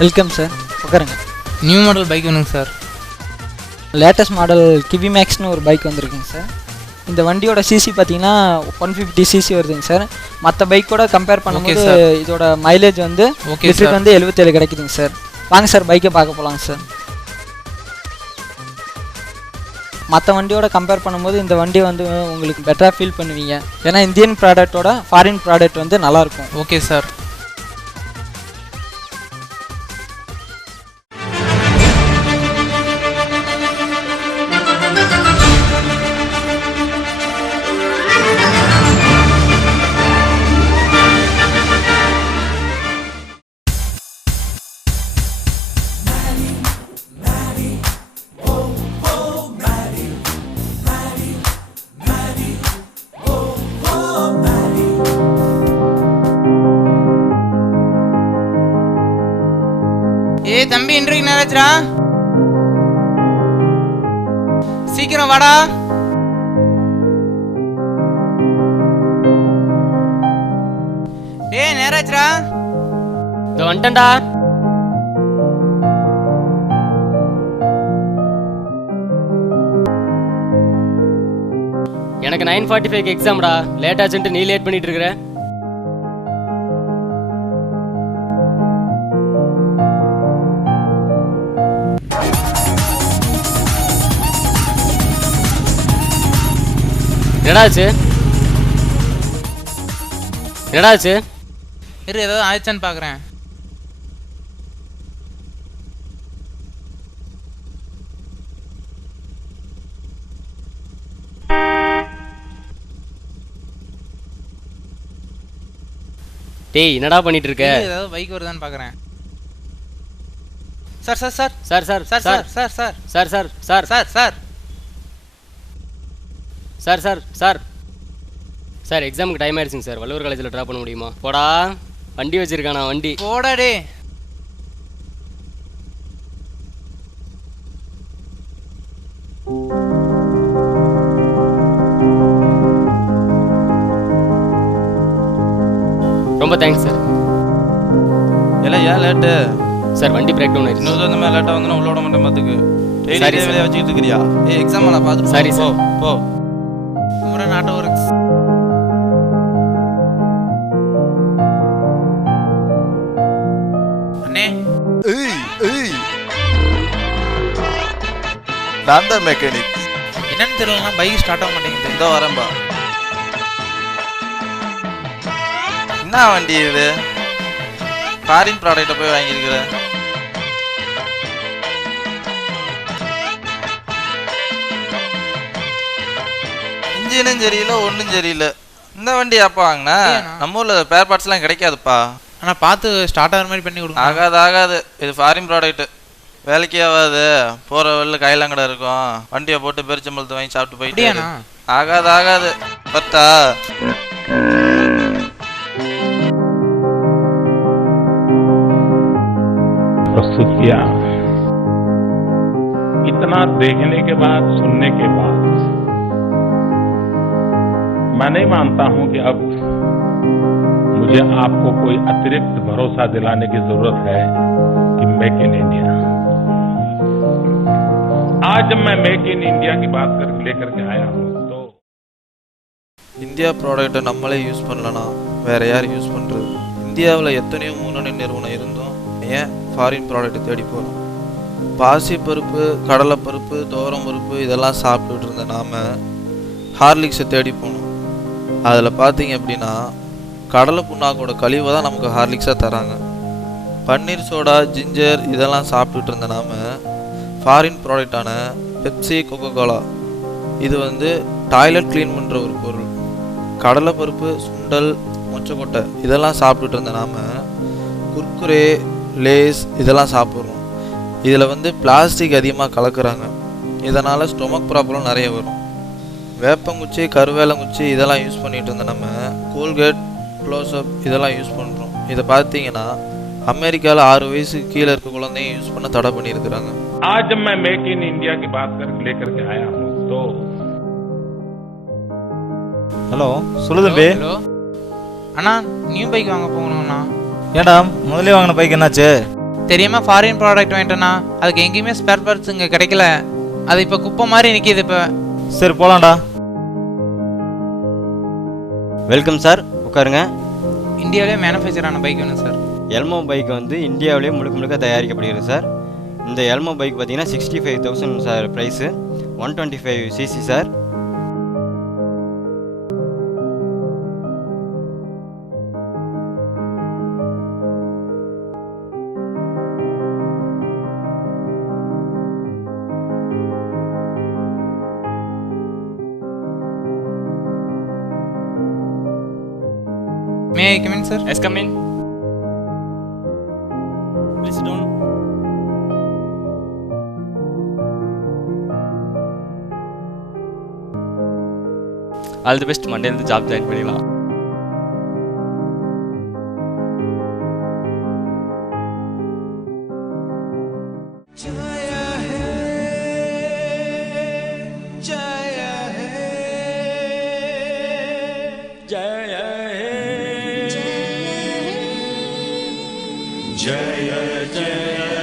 Welcome sir, உட்காருங்க. New model bike வேணுங்க sir. Latest model kiwi மேக்ஸ்னு ஒரு பைக் வந்திருக்குங்க சார். இந்த வண்டியோட சிசி பார்த்தீங்கன்னா 150 சிசி வருதுங்க சார். மற்ற பைக்கோட கம்பேர் பண்ணும்போது இதோட மைலேஜ் வந்து லிட்டருக்கு வந்து 77 கிடைக்குதுங்க சார். வாங்க சார், பைக்கை பார்க்க போகலாங்க சார். மற்ற வண்டியோட கம்பேர் பண்ணும்போது இந்த வண்டி வந்து உங்களுக்கு பெட்டராக ஃபீல் பண்ணுவீங்க. ஏன்னா இந்தியன் ப்ராடக்டோட ஃபாரின் ப்ராடக்ட் வந்து நல்லாயிருக்கும். Okay sir. ஏய் தம்பி, இன்றைக்கு நேராச்சுடா, சீக்கிரம் வாடா. டேய் நேராச்சுடா. இதோ வந்துட்டேன்டா. எனக்கு 9:45 எக்ஸாம்டா. லேட் ஆச்சுன்ட்டு நீ லேட் பண்ணிட்டு இருக்கிற. என்னடாச்சு? இரு, ஏதாவது ஆயிடுச்சான்னு பார்க்குறேன். டேய் என்னடா பண்ணிட்டு இருக்க? ஏதாவது பைக் வருதான்னு பார்க்குறேன். Sir sir sir sir sir sir sir sir sir sir sir sir sir sir sir sir sir sir எக்ஸாமுக்கு டைம் ஆயிடுச்சுங்க சார். வள்ளுவர் காலேஜில் ட்ராப் பண்ண முடியுமா? போடா, வண்டி வச்சிருக்கானா வண்டி. போடா டே. ரொம்ப தேங்க்ஸ் சார். இல்லை ஏன் லேட்டு சார்? வண்டி பிரேக் டவுன் ஆயிடுச்சு. இன்னொரு இந்த மாதிரி லேட்டாக வந்து உள்ள விட மாட்டேன் பார்த்துக்கு. சரி வேலையை வச்சுக்கிட்டு இருக்கிறியா? எக்ஸாம் நான் பார்த்து. சரி சார், போ. NATO works. அண்ணே, நான் தான் மெக்கானிக். என்னன்னு தெரியலன்னா பைக் ஸ்டார்ட் ஆக மாட்டேங்குது. இந்த வரேன்பா. என்ன வண்டி இது? ஃபாரின் ப்ராடக்டை போய் வாங்கியிருக்கிற. இன்ஜினும் சரியில்லை, ஒன்றும் சரியில்லை. இந்த வண்டி அப்பா வாங்கினா நம்ம ஊரில் ஸ்பேர் பார்ட்ஸ்லாம் கிடைக்காதுப்பா. ஆனால் பார்த்து ஸ்டார்ட் ஆகிற மாதிரி பண்ணி கொடுங்க. ஆகாது, இது ஃபாரின் ப்ராடக்ட்டு, வேலைக்கே ஆகாது. போகிற வெளில கையிலாங்கடை இருக்கும், வண்டியை போட்டு பெருச்சம்பளத்தை வாங்கி சாப்பிட்டு போயிட்டு. ஆகாது பத்தா. प्रस्तुत किया। इतना देखने के बाद, सुनने के बाद मैं नहीं मानता हूं कि अब मुझे आपको कोई अतिरिक्त भरोसा दिलाने की जरूरत है कि मेक इन इंडिया। आज जब मैं मेक इन इंडिया की बात लेकर के आया हूं तो இந்தியா ப்ராடக்ட்டை நம்மளே யூஸ் பண்ணலனா வேற யார் யூஸ் பண்ணுறது? இந்தியாவில் எத்தனையோ முன்னணி நிறுவனம் இருந்தோம், ஏன் ஃபாரின் ப்ராடக்ட்டை தேடி போகிறோம்? பாசிப்பருப்பு, கடலைப்பருப்பு, துவரம் பருப்பு இதெல்லாம் சாப்பிட்டுட்டு இருந்த நாம் ஹார்லிக்ஸை தேடி போனோம். அதில் பார்த்தீங்க அப்படின்னா கடலை புண்ணாக்கோட கழிவை தான் நமக்கு ஹார்லிக்ஸாக தராங்க. பன்னீர் சோடா, ஜிஞ்சர் இதெல்லாம் சாப்பிட்டுட்டு இருந்த நாம் ஃபாரின் ப்ராடக்டான பெப்சி, கொக்கோ கோலா இது வந்து டாய்லெட் க்ளீன் பண்ணுற ஒரு பொருள். கடலைப்பருப்பு, சுண்டல், மொச்சக்கொட்டை இதெல்லாம் சாப்பிட்டுட்டு இருந்த நாம் குர்குரே, லேஸ் இதெல்லாம் சாப்பிட்றோம். இதில் வந்து பிளாஸ்டிக் அதிகமாக கலக்குறாங்க. இதனால் ஸ்டொமக் ப்ராப்ளம் நிறைய வரும். வேப்பங்குச்சி, கருவேலங்குச்சி இதெல்லாம் யூஸ் பண்ணிகிட்டு இருந்த நம்ம கோல்கேட், க்ளோஸ்அப் இதெல்லாம் யூஸ் பண்ணுறோம். இதை பார்த்தீங்கன்னா அமெரிக்காவில் 6 வயசுக்கு கீழே இருக்க குழந்தைங்க யூஸ் பண்ண தடை பண்ணியிருக்கிறாங்க. आज जब मैं मेक इन इंडिया की बात लेकर के आया हूं तो ஹலோ, சொல்லு தம்பி. ஹலோ அண்ணா, நியூ பைக் வாங்க போகணும்ண்ணா. ஏடா முதலே வாங்கின பைக் என்னாச்சு? தெரியாமல் ஃபாரின் ப்ராடக்ட் வாங்கிட்டேன்னா அதுக்கு எங்கேயுமே ஸ்பேர் பார்ட்ஸ் இங்கே கிடைக்கல. அது இப்போ குப்பை மாதிரி நிற்கிது. இப்போ சரி போலாம்டா. வெல்கம் சார், உட்காருங்க. இந்தியாவிலே மேனுஃபேக்சர் ஆன பைக் வேணும் சார். எல்மோ பைக் வந்து இந்தியாவிலே முழுக்க தயாரிக்கப்படுகிறது சார். இந்த எல்மோ பைக் பார்த்தீங்கன்னா 65,000 sir price, 125 CC sir. May I come in, sir? Yes, come in. Please sit down. All the best. Monday the job join பண்ணிடலாம். जय जय